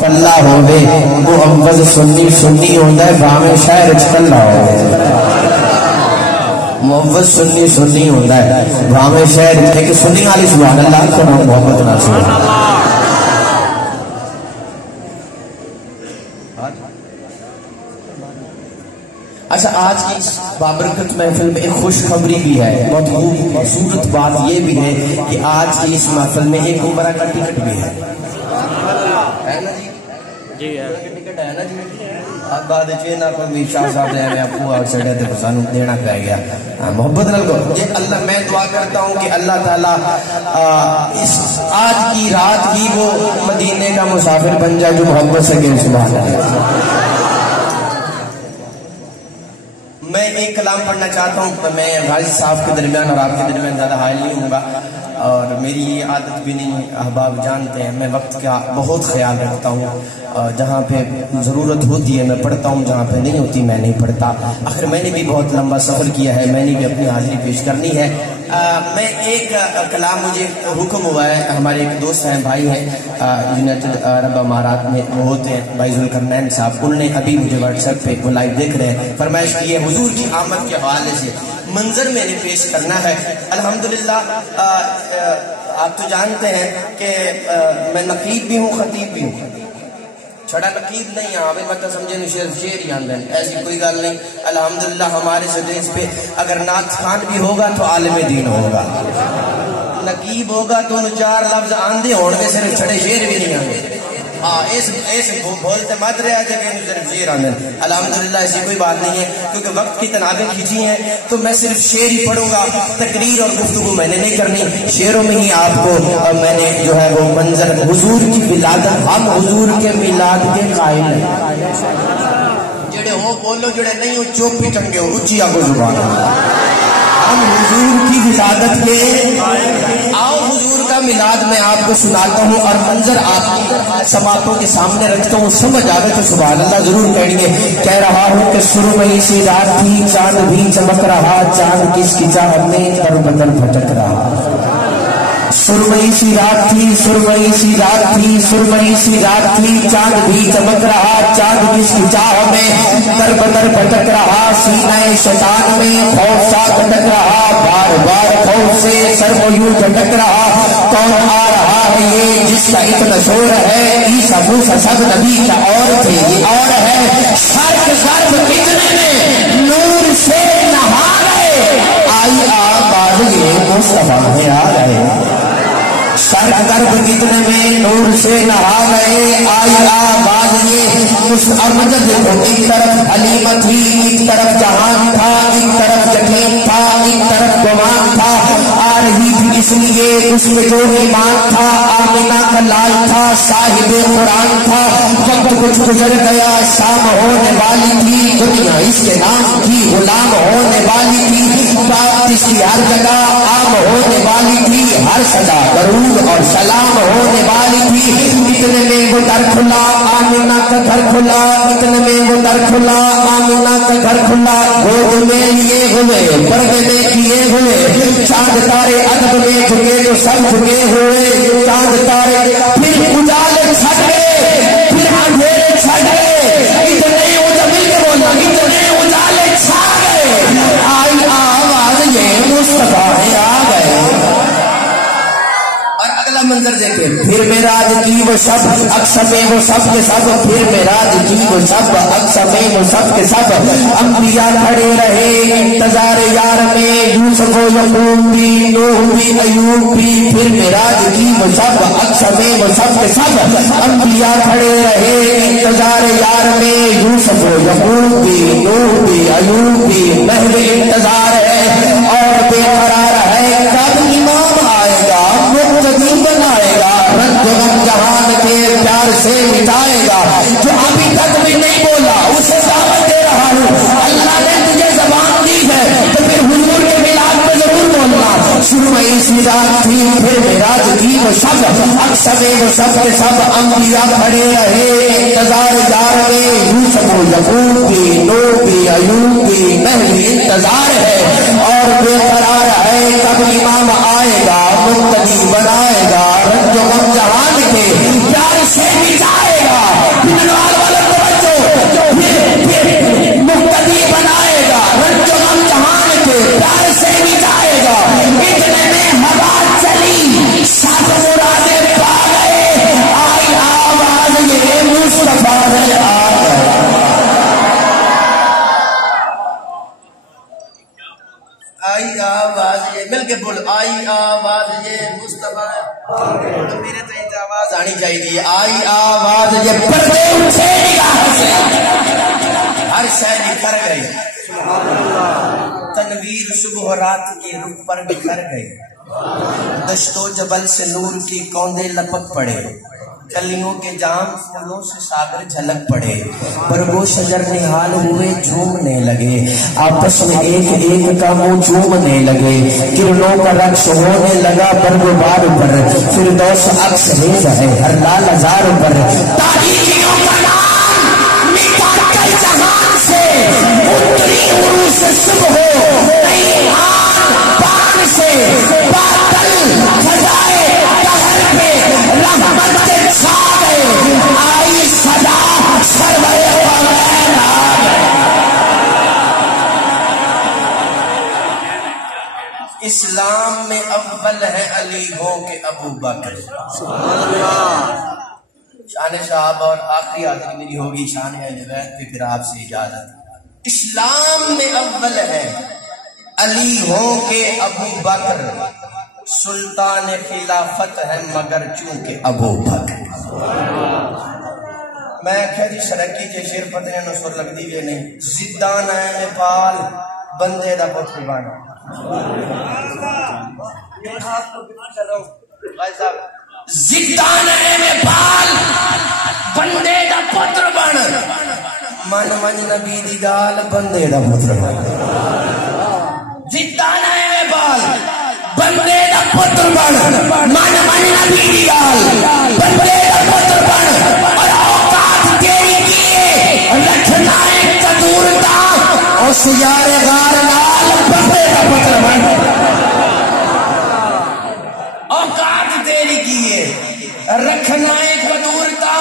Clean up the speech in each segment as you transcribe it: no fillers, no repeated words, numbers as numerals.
کلا ہوے معوض سنی سنی ہوندا ہے بھاویں شہر وچ کلا ہوے معوض سنی سنی ہوندا ہے بھاویں شہر وچ کہ سنی والی سبحان اللہ کرو محبت نال سبحان اللہ۔ اچھا آج کی اس بابرکت محفل میں ایک خوشخبری بھی ہے، بہت خوبصورت بات یہ بھی ہے کہ آج کی اس محفل میں ایک عمرہ کا ٹکٹ بھی ہے نا جی ٹکٹ ہے نا جی اب بعد چینا کو بھی شاہ صاحب نے ہمیں ابو اور سڑے تھے سانو دینا پہ گیا محبت نال کو یہ اللہ میں دعا کرتا ہوں کہ اللہ تعالیٰ اس آج کی رات ہی وہ مدینے کا مسافر بن جائے جو محبت سے گئے سبحان اللہ۔ میں ایک کلام پڑھنا چاہتا ہوں، میں غازی صاحب کے درمیان اور آپ کے درمیان زیادہ حائل نہیں ہوں گا اور میری یہ عادت بھی نہیں، احباب جانتے ہیں میں وقت کا بہت خیال رکھتا ہوں، جہاں پہ ضرورت ہوتی ہے میں پڑھتا ہوں، جہاں پہ نہیں ہوتی میں نہیں پڑھتا۔ آخر میں نے بھی بہت لمبا سفر کیا ہے، میں نے بھی اپنی حاضری پیش کرنی ہے۔ میں ایک کلام مجھے حکم ہوا ہے، ہمارے ایک دوست ہیں بھائی ہیں یونائٹڈ عرب امارات میں وہ ہوتے ہیں بھائی ذوالقرنین صاحب، انہوں نے ابھی مجھے واٹس ایپ پہ وہ لائیو دیکھ رہے ہیں فرمائش کی ہے حضور کی آمد کے حوالے سے منظر میں نے پیش کرنا ہے۔ الحمدللہ آپ تو جانتے ہیں کہ میں نقیب بھی ہوں خطیب بھی ہوں، چھڑا نقیب نہیں ہاں میں مطلب سمجھے نہیں شعر ہی آندہ ہے، ایسی کوئی گل نہیں۔ الحمدللہ ہمارے سٹیج پہ اگر نعت خان بھی ہوگا تو عالم دین ہوگا، نقیب ہوگا تو ان چار لفظ آندے ہون گے صرف چھڑے شعر بھی نہیں آندے، ہاں اس بولتے مت رہا ہے کہ صرف شعر آندے۔ الحمدللہ ایسی کوئی بات نہیں ہے کیونکہ وقت کی تنابیں کھینچی ہیں تو میں صرف شعر ہی پڑھوں گا، تقریر اور گفتگو میں نے نہیں کرنی، شعروں میں ہی آپ کو میں نے جو ہے وہ منظر حضور کی ولادت، ہم حضور کے میلاد کے قائل ہیں، جڑے ہو بولو جڑے نہیں ہو چوپ ہی ٹنگے ہو اچھی آگو زبان، ہم حضور کی ولادت کے آؤ حضور کا میلاد میں آپ کو سناتا ہوں اور منظر آپ کی سماعتوں کے سامنے رکھتا ہوں، سمجھ آگے تو سبحان اللہ ضرور کہیں گے۔ کہہ رہا ہوں کہ سرمئی سی رات تھی چاند بھی چمک رہا، چاند کس کی چاہت میں در بدر بھٹک رہا، سرمئی سی رات تھی سرمئی سی رات تھی سرمئی سی رات تھی چاند بھی چمک رہا، چاند کس کی چاہ میں در بدر بھٹک رہا، سینہ شیطان میں خوف سا کھٹک رہا، بار بار خوف سے سر کو یوں جھٹک رہا، کون آ رہا ہے یہ جس کا اتنا شور ہے، عیسیٰ موسیٰ سب نبی کا اور تھے یہ اور ہے، سر ضرب اتنے میں نور سے نہا گئے، آئی آباد یہ مصطفیٰ میں آ گئے، سر درب اتنے میں نور سے نہا گئے، آئی آباد یہ مجد کو ایک طرف حلیمہ تھی، ایک طرف جہان تھا، ایک طرف یقین تھا، ایک طرف گمان تھا، آ رہی تھی اس لیے اس میں جو ایمان تھا، آمینہ کا لال تھا، صاحب قرآن تھا، وقت کچھ گزر گیا، شام ہونے والی تھی، دنیا اس کے نام کی غلام ہونے والی تھی، بات اس کی ہر جگہ عام ہونے والی تھی، ہر صدا درود اور سلام ہونے والی تھی، اتنے میں وہ در کھلا آمینہ کا گھر کھلا، اتنے میں وہ در کھلا آمینہ کا گھر کھلا، گود میں لیے ہوئے پردے میں کیے ہوئے، چاند تارے ادب میں جھکے جو سب جھکے ہوئے، چاند تارے پھر اجالے چھٹ گئے پھر اندھیرے چھٹ گئے، اتنے مل کے بولنا اتنے اجالے چھا گئے، آئی آواز یہ مصطفیٰ آ گئے۔ منظر دیکھیں پھر میراج کی وہ سب اقسمے وہ سب کے سب، پھر میراج کی وہ سب اقسمے وہ سب کے سب، انبیاء کھڑے رہے انتظار یار میں، یوسف و یعقوب بھی نوح بھی ایوب بھی، پھر میراج کی وہ سب اقسمے وہ سب کے سب، انبیاء کھڑے رہے انتظار یار میں، یوسف و یعقوب بھی نوح بھی ایوب بھی، محو انتظار ہے اور بے قرار ہے، کب امام آئے گا مقتدی بنائے گا، رنگ غم جہان کے پیار سے مٹائے گا، جو ابھی تک بھی نہیں بولا اسے دعوت دے رہا ہوں، اللہ نے تجھے زبان دی ہے تو پھر حضور کے میلاد میں ضرور بولنا، سرمئی سی رات تھی پھر میراج کی وہ سب اقسمے وہ سب کے سب، انبیاء کھڑے رہے انتظار یار میں، یوسف و یعقوب بھی نوح بھی ایوب بھی، محو انتظار ہے اور بے قرار ہے، کب امام آئے گا مقتدی بنائے گا، رنگ و غم جہان کے پیار سے مٹائے گا، کے بول آئی آواز یہ مصطفیٰ تو میرے تو آواز آنی چاہیے آئی آواز یہ پردے اٹھے نگاہ سے ہر شہر نکھر گئی تنویر صبح رات کے رخ پر بکھر گئی دشت و جبل سے نور کی کوندے لپک پڑے کلیوں کے جام پھولوں سے ساگر جھلک پڑے برگو شجر نہال ہوئے جھومنے لگے آپس میں ایک ایک کا منہ چومنے لگے کرنوں کا رقص ہونے لگا برگ بار پر فردوس عکس ریز ہے ہر لال ہزار پر تاریخیوں کا نام مٹا کر جہان سے اتری عروس صبح ہو ایمان پان سے بادل سجائے دہر پہ رحمت کے چھا گئے آئی صدا سرور قمرین آ گئے اسلام میں اول ہے علی ہو کہ ابو بکر شان صاحب اور آخری حاضری میری ہوگی شان ہے جوید پہ پھر آپ سے اجازت اسلام میں اول ہے علی ہو کہ ابو بکر سلطان خلافت ہے مگر چونکہ ابو بکر میں کہہ دی سرکی کے شیر پتنے نصر لگ دی گئے نہیں زدان ہے نیپال بندے دا پتر بانا زدان ہے نیپال بندے دا پتر بانا من من نبی دی گال بندے دا پتر بانا زدان ہے نیپال بندے دا پتر بن من من نبی دی گال بندے دا پتر بن اور اوقات تیری کیے رکھنا ہے قدور دا اس یار غار نال بندے دا پتر بن اوقات تیری کیے رکھنا ہے قدور دا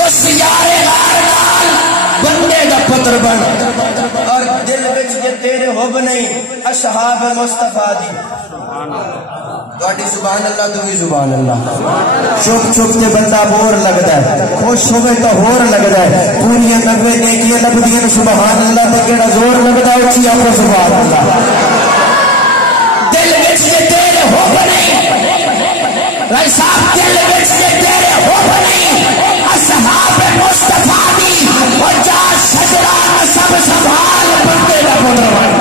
اس یار غار نال بندے دا پتر بن اور دل وچ جے تیرے حب نہیں اصحاب مصطفیٰ دی گاڑی سبحان اللہ تو بھی سبحان اللہ چپ چپ کے بندہ بور لگتا ہے خوش ہوئے تو ہور لگتا ہے پوریاں نگوے نیکیاں لبدیاں سبحان اللہ تے کیڑا زور لگتا ہے اچھی آپ کو سبحان اللہ دل وچ جے تیرے حب نہیں رائے صاحب دل وچ جے تیرے حب نہیں اصحاب مصطفیٰ دی اور جا شجرہ سب سنبھال بندے دا پتر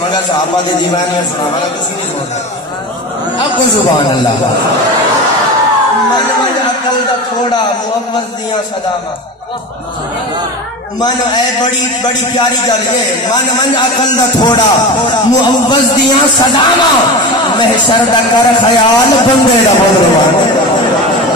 مگا صحابہ دے دیوانیاں سنا مگا کسی نہیں سنا اب کو سبحان اللہ من من عقل دا تھوڑا محفظ دیاں صدامہ من اے بڑی بڑی پیاری گل یہ من من عقل دا تھوڑا محفظ دیاں صدامہ محشر دا کر خیال بندے دا بدرمان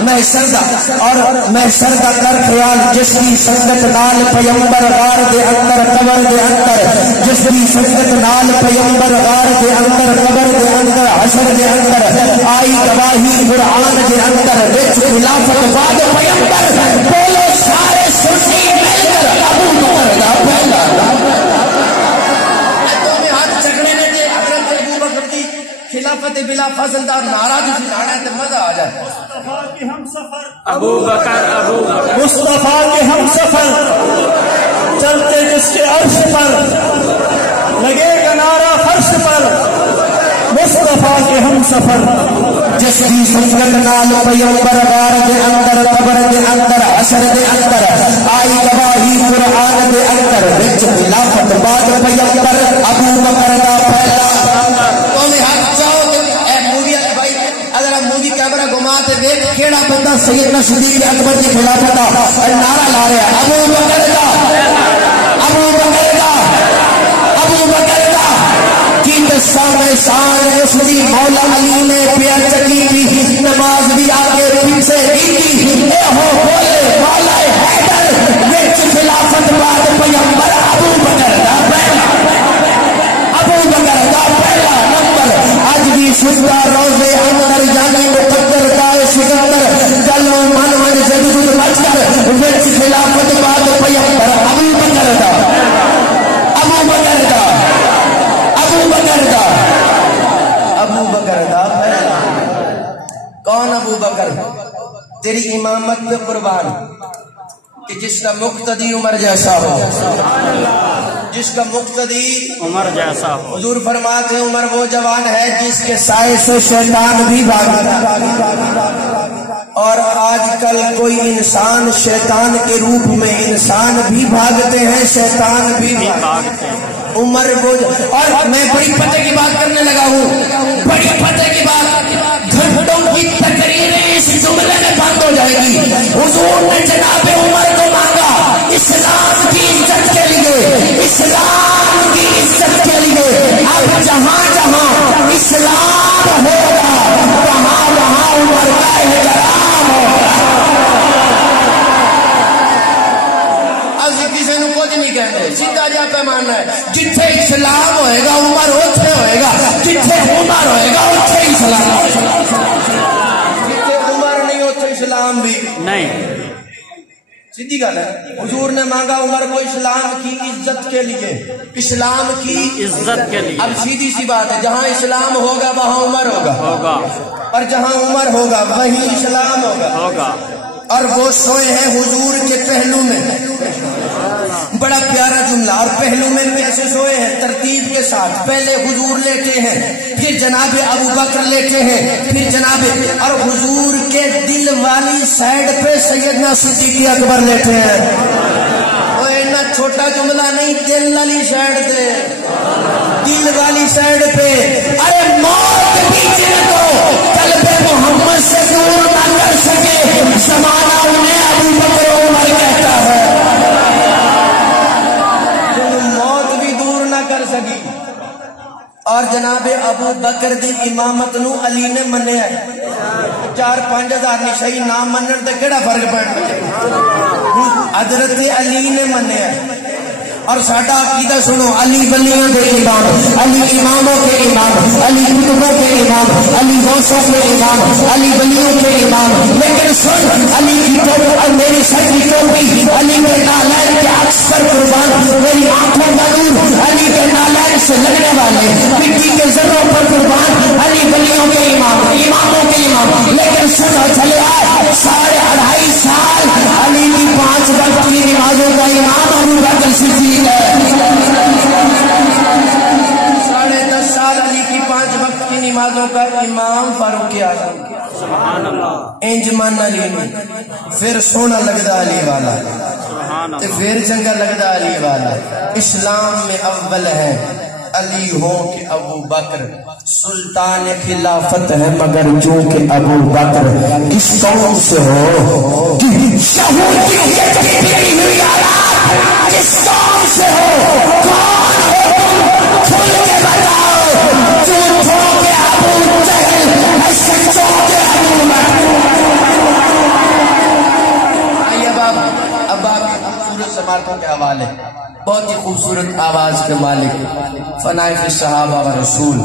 محشر دا اور محشر دا کر خیال جس کی سنگت نال پیمبر غار دے اندر قبر دے اندر جس کی سنگت نال پیمبر غار دے اندر قبر دے اندر حشر دے اندر آئی گواہی قرآن دے اندر وچ خلافت بعد پیمبر بولو سارے سنی مل کر ابو بکر دا پہلا تمہیں ہاتھ چکنے میں دے حضرت ابو بکر دی خلافت بلا فضل دا نعرہ جس لانا ہے تو مزہ آ جائے مصطفیٰ کے ہم سفر ابو بکر مصطفیٰ کے ہم سفر چلتے جس کے عرش پر لگے گا نعرہ فرش پر مصطفیٰ کے ہم سفر جس کی سنگت نال پیمبر غار دے اندر قبر دے اندر حشر دے اندر آئی گواہی قرآن دے اندر وچ خلافت بعد پیمبر ابو بکر دا پہلا تمہیں حق چاہو اے مووی بھائی اگر مووی کیمرہ گھما تے دیکھ کیڑا بندہ سیدنا صدیق اکبر دی خلافت دا نعرہ لا رہا ہے ابو بکر دا ابو بکر دا ابو بکر دا سامنے شان اس کی مولا علی نے پیا چکی کی نماز بھی آگے پیچھے کی اے ہو بولے مولا حیدر وچ خلافت بعد پیغمبر ابو بکر دا پہلا ابو بکر دا پہلا نمبر اج بھی سجدہ روزے اندر جانے مقدر کا سکندر گلوں من من جدید مچ کر وچ خلافت بعد پیغمبر ابو بکر دا ابو بکر دا ابو بکر دا ابو بکر دا کون ابو بکر تیری امامت پہ قربان کہ جس کا مقتدی عمر جیسا ہو جس کا مقتدی عمر جیسا ہو. حضور فرماتے ہیں عمر وہ جوان ہے جس کے سائے سے شیطان بھی بھاگتا. اور آج کل کوئی انسان شیطان کے روپ میں انسان بھی بھاگتے ہیں، شیطان بھی بھاگتے ہیں. عمر وہ اور میں بڑی پتہ کی بات کرنے لگا ہوں، بڑی پتہ کی بات، گھنٹوں کی تقریریں اس جملے میں بند ہو جائے گی. حضور نے جناب عمر کو مانگا اسلام کی عزت کے لیے، اسلام کی عزت کے لیے. اب جہاں جہاں اسلام ہوگا وہاں وہاں عمر کا احترام ہوگا. کسی نے کچھ نہیں کہتے، سیدھا جا پیمانا ہے. جتھے اسلام ہوئے گا عمر اوتھے ہوئے گا، جتھے عمر ہوئے گا اوتھے اسلام ہوئے گا. جتھے عمر نہیں اوتھے اسلام بھی نہیں. سیدھی گل ہے. حضور نے مانگا عمر کو اسلام کی عزت کے لیے، اسلام کی عزت کے لیے. اب سیدھی سی بات ہے، جہاں اسلام ہوگا وہاں عمر ہوگا، اور جہاں عمر ہوگا وہیں اسلام ہوگا. اور وہ سوئے ہیں حضور کے پہلو میں. بڑا پیارا جملہ. اور پہلو میں کیسے سوئے ہیں؟ ترتیب کے ساتھ. پہلے حضور لیٹے ہیں، پھر جناب ابو بکر لیٹے ہیں، پھر جناب، اور حضور کے دل والی سائڈ پہ سیدنا صدیق اکبر لیٹے ہیں. وہ اتنا چھوٹا جملہ نہیں، دل والی سائڈ پہ، دل والی سائڈ پہ. ارے موت بھی جن کو قلب محمد سے دور نہ کر سکے زمانہ انہیں ابو بکر عمر کہتا ہے. موت بھی دور نہ کر سکی. اور جناب ابو بکر دی امامت نو علی نے منیا ہے. 4-5 ہزار نہیں صحیح نام منن تے کیڑا فرق پڑنا. حضرت علی نے منیا ہے. اور ساڈا عقیدہ سنو، علی ولیوں کے امام، علی اماموں کے امام، علی کتبوں کے امام، علی غوثوں کے امام، علی ولیوں کے امام. لیکن سن، علی کی ٹوپی اور میری سر کی ٹوپی، علی کے نالین کے عکس پر قربان، میری آنکھوں کا نور، علی کے نالین سے لگنے والے مٹی کے ذروں پر قربان، علی ولیوں کے امام، اماموں کے امام. لیکن سن چلے آئے 2.5 سال علی کی 5 وقت کی نمازوں کا امام ابو بکر صدیق ہے. 10.5 سال علی کی 5 وقت کی نمازوں کا امام فاروق اعظم. سبحان اللہ. انج من علی نے پھر سونا لگدا علی والا، تے پھر چنگا لگدا علی والا. اسلام میں اول ہے علی ہو کہ ابو بکر، سلطان خلافت ہے مگر جو کہ ابو بکر. کس قوم سے ہو؟ کس قوم سے ہو؟ کون ہو تم؟ کھل کے بتاؤ. جھوٹوں کے ابو جہل، سچوں کے ابو بکر. آئیے اب آپ خوبصورت سمارتوں کے حوالے، بہت ہی خوبصورت آواز کے مالک، فنائے فی صحابہ و رسول،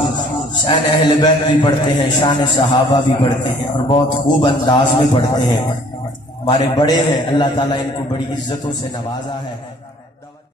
شان اہل بیت بھی پڑھتے ہیں، شان صحابہ بھی پڑھتے ہیں، اور بہت خوب انداز میں پڑھتے ہیں. ہمارے بڑے ہیں، اللہ تعالیٰ ان کو بڑی عزتوں سے نوازا ہے.